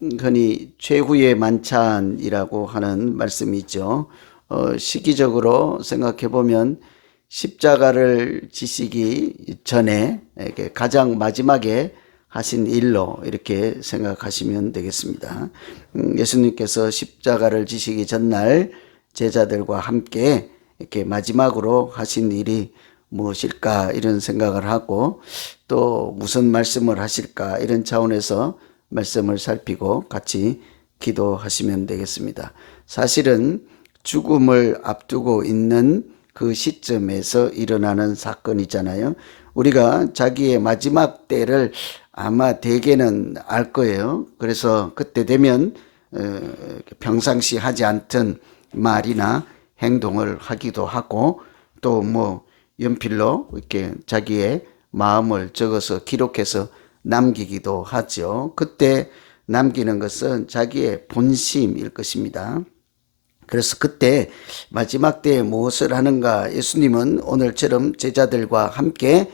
흔히 최후의 만찬이라고 하는 말씀이 있죠. 시기적으로 생각해 보면 십자가를 지시기 전에 이렇게 가장 마지막에 하신 일로 이렇게 생각하시면 되겠습니다. 예수님께서 십자가를 지시기 전날 제자들과 함께 이렇게 마지막으로 하신 일이 무엇일까 이런 생각을 하고, 또 무슨 말씀을 하실까 이런 차원에서 말씀을 살피고 같이 기도하시면 되겠습니다. 사실은 죽음을 앞두고 있는 그 시점에서 일어나는 사건이잖아요. 우리가 자기의 마지막 때를 아마 대개는 알 거예요. 그래서 그때 되면 평상시 하지 않던 말이나 행동을 하기도 하고, 또 뭐 연필로 이렇게 자기의 마음을 적어서 기록해서 남기기도 하죠. 그때 남기는 것은 자기의 본심일 것입니다. 그래서 그때 마지막 때에 무엇을 하는가? 예수님은 오늘처럼 제자들과 함께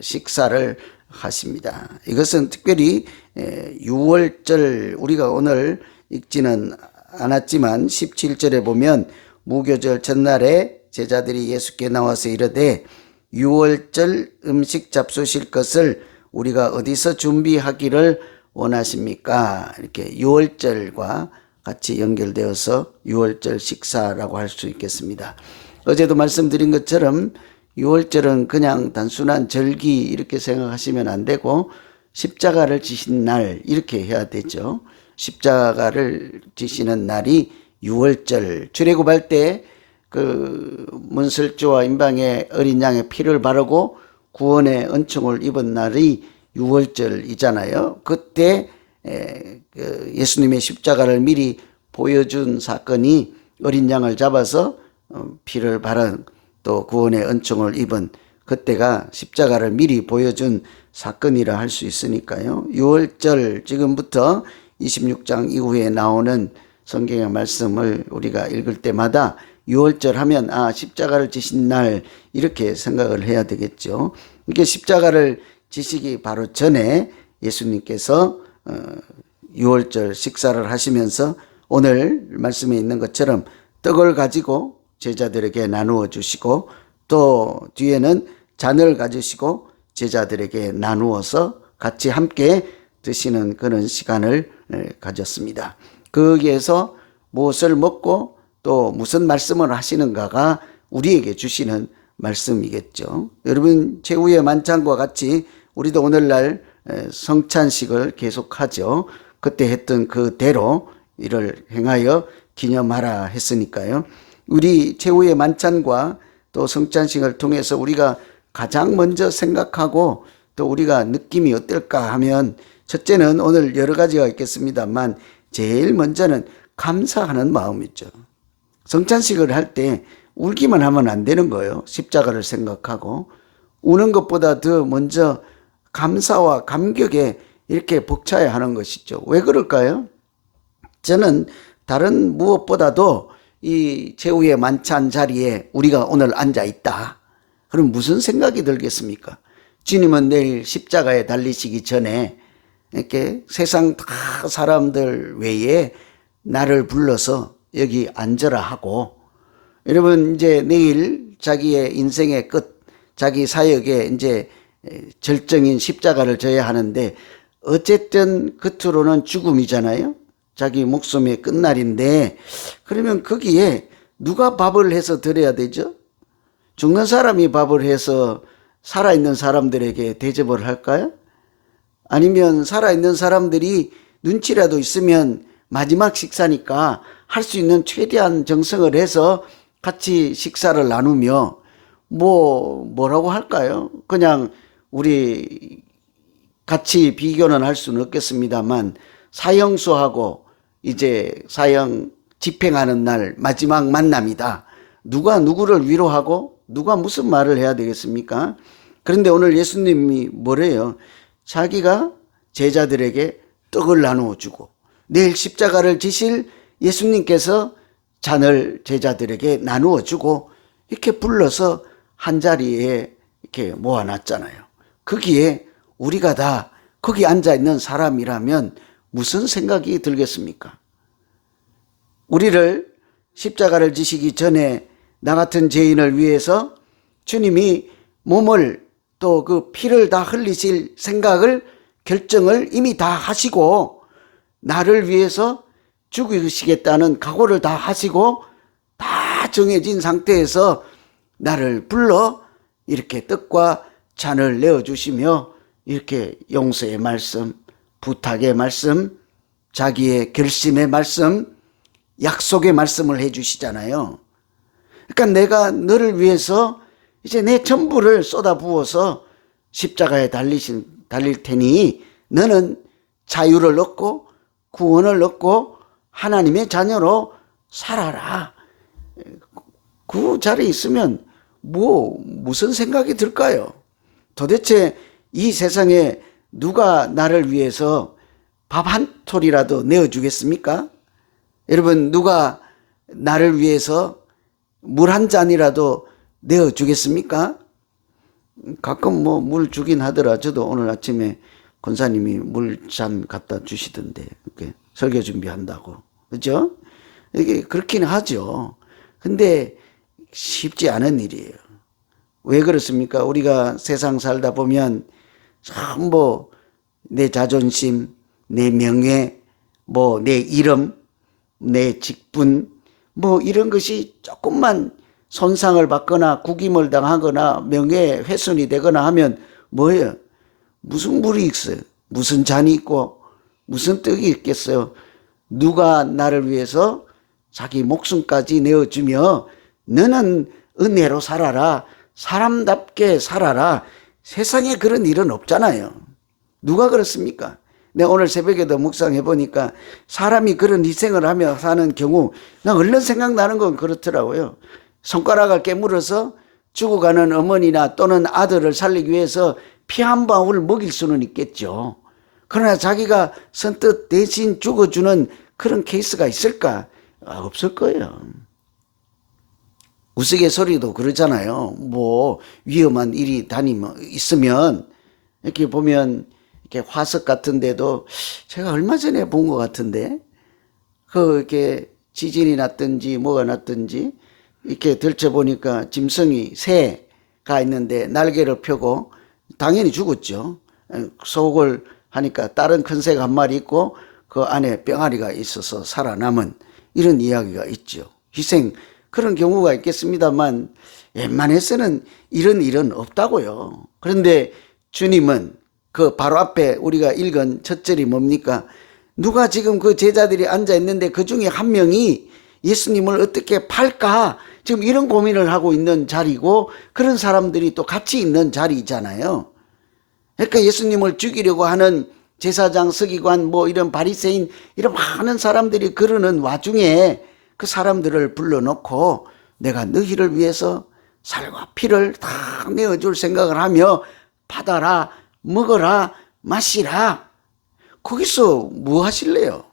식사를 하십니다. 이것은 특별히 6월절, 우리가 오늘 읽지는 않았지만 17절에 보면 무교절 전날에 제자들이 예수께 나와서 이르되 6월절 음식 잡수실 것을 우리가 어디서 준비하기를 원하십니까? 이렇게 6월절과 같이 연결되어서 6월절 식사라고 할 수 있겠습니다. 어제도 말씀드린 것처럼 6월절은 그냥 단순한 절기 이렇게 생각하시면 안 되고 십자가를 지신 날 이렇게 해야 되죠. 십자가를 지시는 날이 6월절, 출애굽할 때 그 문설주와 임방의 어린 양의 피를 바르고 구원의 은총을 입은 날이 6월절이잖아요. 그때 예수님의 십자가를 미리 보여준 사건이 어린 양을 잡아서 피를 바른, 또 구원의 은총을 입은 그때가 십자가를 미리 보여준 사건이라 할 수 있으니까요. 6월절, 지금부터 26장 이후에 나오는 성경의 말씀을 우리가 읽을 때마다 6월절 하면 십자가를 지신 날 이렇게 생각을 해야 되겠죠. 이렇게 십자가를 지시기 바로 전에 예수님께서 6월절 식사를 하시면서 오늘 말씀에 있는 것처럼 떡을 가지고 제자들에게 나누어 주시고, 또 뒤에는 잔을 가지시고 제자들에게 나누어서 같이 함께 드시는 그런 시간을 가졌습니다. 거기에서 무엇을 먹고 또 무슨 말씀을 하시는가가 우리에게 주시는 말씀이겠죠. 여러분, 최후의 만찬과 같이 우리도 오늘날 성찬식을 계속하죠. 그때 했던 그대로 이를 행하여 기념하라 했으니까요. 우리 최후의 만찬과 또 성찬식을 통해서 우리가 가장 먼저 생각하고 또 우리가 느낌이 어떨까 하면, 첫째는 오늘 여러 가지가 있겠습니다만 제일 먼저는 감사하는 마음이죠. 성찬식을 할 때 울기만 하면 안 되는 거예요. 십자가를 생각하고 우는 것보다 더 먼저 감사와 감격에 이렇게 벅차야 하는 것이죠. 왜 그럴까요? 저는 다른 무엇보다도 이 최후의 만찬 자리에 우리가 오늘 앉아 있다. 그럼 무슨 생각이 들겠습니까? 주님은 내일 십자가에 달리시기 전에 이렇게 세상 다 사람들 외에 나를 불러서 여기 앉으라 하고, 여러분 이제 내일 자기의 인생의 끝, 자기 사역의 이제 절정인 십자가를 져야 하는데, 어쨌든 겉으로는 죽음이잖아요. 자기 목숨의 끝날인데, 그러면 거기에 누가 밥을 해서 드려야 되죠? 죽는 사람이 밥을 해서 살아있는 사람들에게 대접을 할까요? 아니면 살아있는 사람들이 눈치라도 있으면 마지막 식사니까 할 수 있는 최대한 정성을 해서 같이 식사를 나누며 뭐라고 할까요? 그냥 우리 같이 비교는 할 수는 없겠습니다만 사형수하고 이제 사형 집행하는 날 마지막 만남이다. 누가 누구를 위로하고 누가 무슨 말을 해야 되겠습니까? 그런데 오늘 예수님이 뭐래요? 자기가 제자들에게 떡을 나누어 주고, 내일 십자가를 지실 예수님께서 잔을 제자들에게 나누어 주고 이렇게 불러서 한자리에 이렇게 모아놨잖아요. 거기에 우리가 다 거기 앉아 있는 사람이라면 무슨 생각이 들겠습니까? 우리를 십자가를 지시기 전에 나 같은 죄인을 위해서 주님이 몸을 또 그 피를 다 흘리실 생각을 결정을 이미 다 하시고 나를 위해서 죽으시겠다는 각오를 다 하시고 다 정해진 상태에서 나를 불러 이렇게 떡과 잔을 내어주시며 이렇게 용서의 말씀, 부탁의 말씀, 자기의 결심의 말씀, 약속의 말씀을 해주시잖아요. 그러니까 내가 너를 위해서 이제 내 전부를 쏟아부어서 십자가에 달릴 테니 너는 자유를 얻고 구원을 얻고 하나님의 자녀로 살아라. 그 자리에 있으면 무슨 생각이 들까요? 도대체 이 세상에 누가 나를 위해서 밥 한 톨이라도 내어주겠습니까? 여러분, 누가 나를 위해서 물 한 잔이라도 내어주겠습니까? 가끔 물 주긴 하더라. 저도 오늘 아침에 권사님이 물잔 갖다 주시던데, 이렇게 설교 준비한다고. 그죠? 이게 그렇긴 하죠. 근데 쉽지 않은 일이에요. 왜 그렇습니까? 우리가 세상 살다 보면 참 내 자존심, 내 명예, 내 이름, 내 직분, 이런 것이 조금만 손상을 받거나 구김을 당하거나 명예훼손이 되거나 하면 뭐예요? 무슨 물이 있어요? 무슨 잔이 있고 무슨 떡이 있겠어요? 누가 나를 위해서 자기 목숨까지 내어주며 너는 은혜로 살아라, 사람답게 살아라. 세상에 그런 일은 없잖아요. 누가 그렇습니까? 내가 오늘 새벽에도 묵상해 보니까 사람이 그런 희생을 하며 사는 경우 나 얼른 생각나는 건 그렇더라고요. 손가락을 깨물어서 죽어가는 어머니나 또는 아들을 살리기 위해서 피 한 방울 먹일 수는 있겠죠. 그러나 자기가 선뜻 대신 죽어주는 그런 케이스가 있을까? 없을 거예요. 우스갯소리도 그러잖아요. 위험한 일이 있으면 이렇게 보면 이렇게 화석 같은 데도 제가 얼마 전에 본 것 같은데 이렇게 지진이 났든지 뭐가 났든지 이렇게 들춰보니까 짐승이 새가 있는데 날개를 펴고 당연히 죽었죠. 속을 하니까 다른 큰 새가 한 마리 있고 그 안에 병아리가 있어서 살아남은 이런 이야기가 있죠. 희생 그런 경우가 있겠습니다만 웬만해서는 이런 일은 없다고요. 그런데 주님은 그 바로 앞에 우리가 읽은 첫 절이 뭡니까? 누가 지금 그 제자들이 앉아 있는데 그 중에 한 명이 예수님을 어떻게 팔까? 지금 이런 고민을 하고 있는 자리고 그런 사람들이 또 같이 있는 자리잖아요. 그러니까 예수님을 죽이려고 하는 제사장, 서기관, 이런 바리새인 이런 많은 사람들이 그러는 와중에 그 사람들을 불러놓고 내가 너희를 위해서 살과 피를 다 내어줄 생각을 하며 받아라, 먹어라, 마시라. 거기서 뭐 하실래요?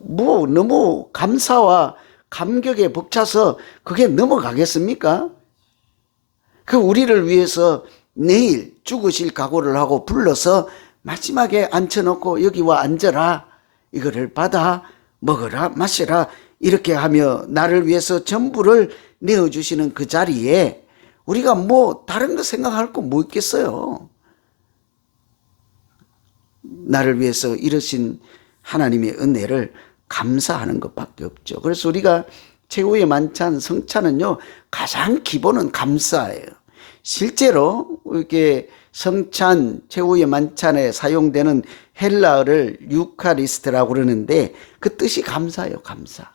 너무 감사와 감격에 벅차서 그게 넘어가겠습니까? 우리를 위해서 내일 죽으실 각오를 하고 불러서 마지막에 앉혀놓고 여기 와 앉아라. 이거를 받아 먹어라 마시라 이렇게 하며 나를 위해서 전부를 내어주시는 그 자리에 우리가 다른 거 생각할 거 뭐 있겠어요? 나를 위해서 이러신 하나님의 은혜를 감사하는 것밖에 없죠. 그래서 우리가 최후의 만찬 성찬은요 가장 기본은 감사예요. 실제로 이렇게 성찬 최후의 만찬에 사용되는 헬라어를 유카리스트라고 그러는데 그 뜻이 감사예요. 감사.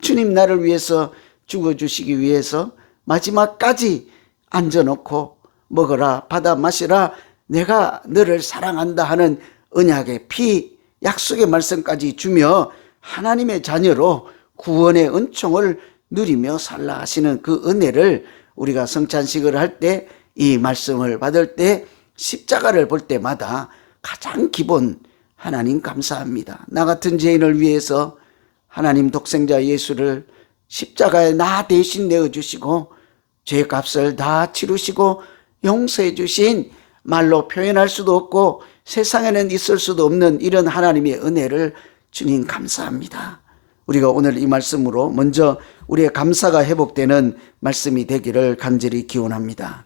주님 나를 위해서 죽어주시기 위해서 마지막까지 앉아놓고 먹어라 받아 마시라 내가 너를 사랑한다 하는 언약의 피 약속의 말씀까지 주며 하나님의 자녀로 구원의 은총을 누리며 살라 하시는 그 은혜를 우리가 성찬식을 할 때 이 말씀을 받을 때 십자가를 볼 때마다 가장 기본 하나님 감사합니다. 나 같은 죄인을 위해서 하나님 독생자 예수를 십자가에 나 대신 내어주시고 죄값을 다 치르시고 용서해 주신 말로 표현할 수도 없고 세상에는 있을 수도 없는 이런 하나님의 은혜를 주님 감사합니다. 우리가 오늘 이 말씀으로 먼저 우리의 감사가 회복되는 말씀이 되기를 간절히 기원합니다.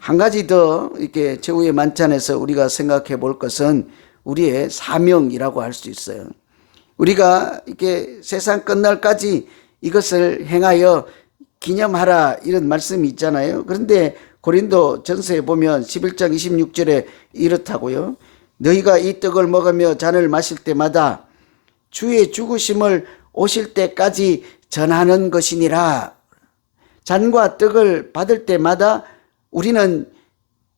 한 가지 더 이렇게 최후의 만찬에서 우리가 생각해 볼 것은 우리의 사명이라고 할 수 있어요. 우리가 이렇게 세상 끝날까지 이것을 행하여 기념하라 이런 말씀이 있잖아요. 그런데 고린도 전서에 보면 11장 26절에 이렇다고요. 너희가 이 떡을 먹으며 잔을 마실 때마다 주의 죽으심을 오실 때까지 전하는 것이니라. 잔과 떡을 받을 때마다 우리는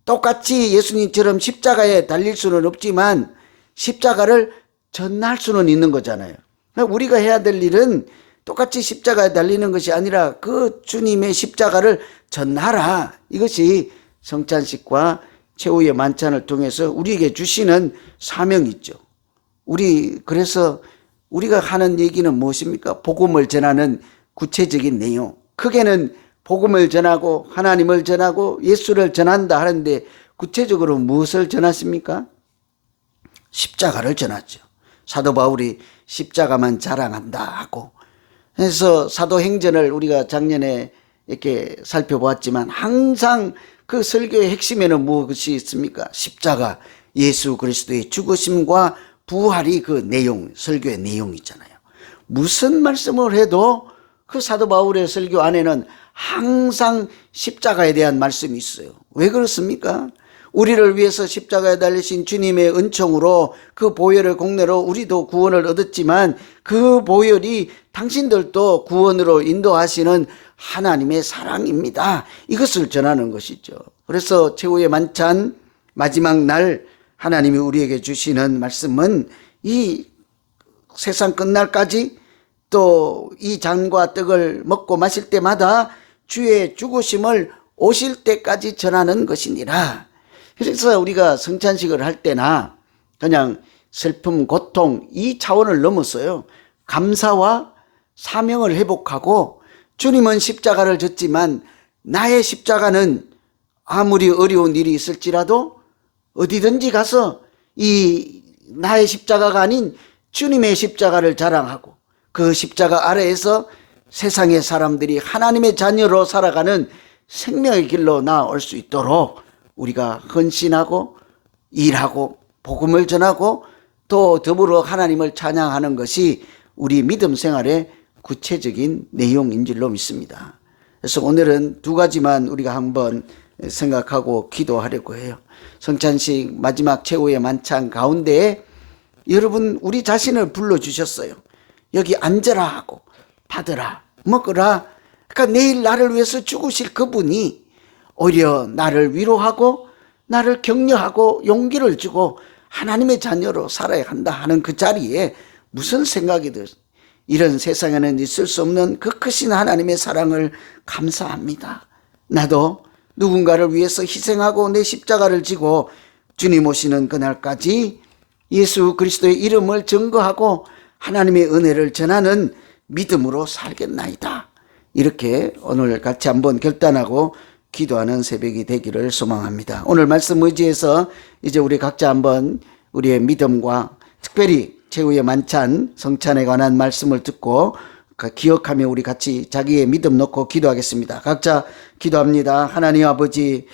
똑같이 예수님처럼 십자가에 달릴 수는 없지만 십자가를 전할 수는 있는 거잖아요. 우리가 해야 될 일은 똑같이 십자가에 달리는 것이 아니라 그 주님의 십자가를 전하라. 이것이 성찬식과 최후의 만찬을 통해서 우리에게 주시는 사명이 있죠. 그래서 우리가 하는 얘기는 무엇입니까? 복음을 전하는 구체적인 내용. 크게는 복음을 전하고 하나님을 전하고 예수를 전한다 하는데 구체적으로 무엇을 전하십니까? 십자가를 전하죠. 사도 바울이 십자가만 자랑한다 하고, 그래서 사도행전을 우리가 작년에 이렇게 살펴보았지만 항상 그 설교의 핵심에는 무엇이 있습니까? 십자가, 예수 그리스도의 죽으심과 부활이 그 내용, 설교의 내용이잖아요. 무슨 말씀을 해도 그 사도 바울의 설교 안에는 항상 십자가에 대한 말씀이 있어요. 왜 그렇습니까? 우리를 위해서 십자가에 달리신 주님의 은총으로 그 보혈의 공로로 우리도 구원을 얻었지만 그 보혈이 당신들도 구원으로 인도하시는 하나님의 사랑입니다. 이것을 전하는 것이죠. 그래서 최후의 만찬 마지막 날 하나님이 우리에게 주시는 말씀은 이 세상 끝날까지 또 이 잔과 떡을 먹고 마실 때마다 주의 죽으심을 오실 때까지 전하는 것이니라. 그래서 우리가 성찬식을 할 때나 그냥 슬픔, 고통 이 차원을 넘었어요. 감사와 사명을 회복하고 주님은 십자가를 졌지만 나의 십자가는 아무리 어려운 일이 있을지라도 어디든지 가서 이 나의 십자가가 아닌 주님의 십자가를 자랑하고 그 십자가 아래에서 세상의 사람들이 하나님의 자녀로 살아가는 생명의 길로 나아올 수 있도록 우리가 헌신하고 일하고 복음을 전하고 또 더불어 하나님을 찬양하는 것이 우리 믿음 생활의 구체적인 내용인 줄로 믿습니다. 그래서 오늘은 두 가지만 우리가 한번 생각하고 기도하려고 해요. 성찬식 마지막 최후의 만찬 가운데에 여러분 우리 자신을 불러주셨어요. 여기 앉으라 하고 받으라 먹으라. 그러니까 내일 나를 위해서 죽으실 그분이 오히려 나를 위로하고 나를 격려하고 용기를 주고 하나님의 자녀로 살아야 한다 하는 그 자리에 무슨 생각이 들 이런 세상에는 있을 수 없는 그 크신 하나님의 사랑을 감사합니다. 나도 누군가를 위해서 희생하고 내 십자가를 지고 주님 오시는 그날까지 예수 그리스도의 이름을 증거하고 하나님의 은혜를 전하는 믿음으로 살겠나이다. 이렇게 오늘 같이 한번 결단하고 기도하는 새벽이 되기를 소망합니다. 오늘 말씀 의지해서 이제 우리 각자 한번 우리의 믿음과 특별히 최후의 만찬 성찬에 관한 말씀을 듣고 기억하며 우리 같이 자기의 믿음 놓고 기도하겠습니다. 각자 기도합니다. 하나님 아버지,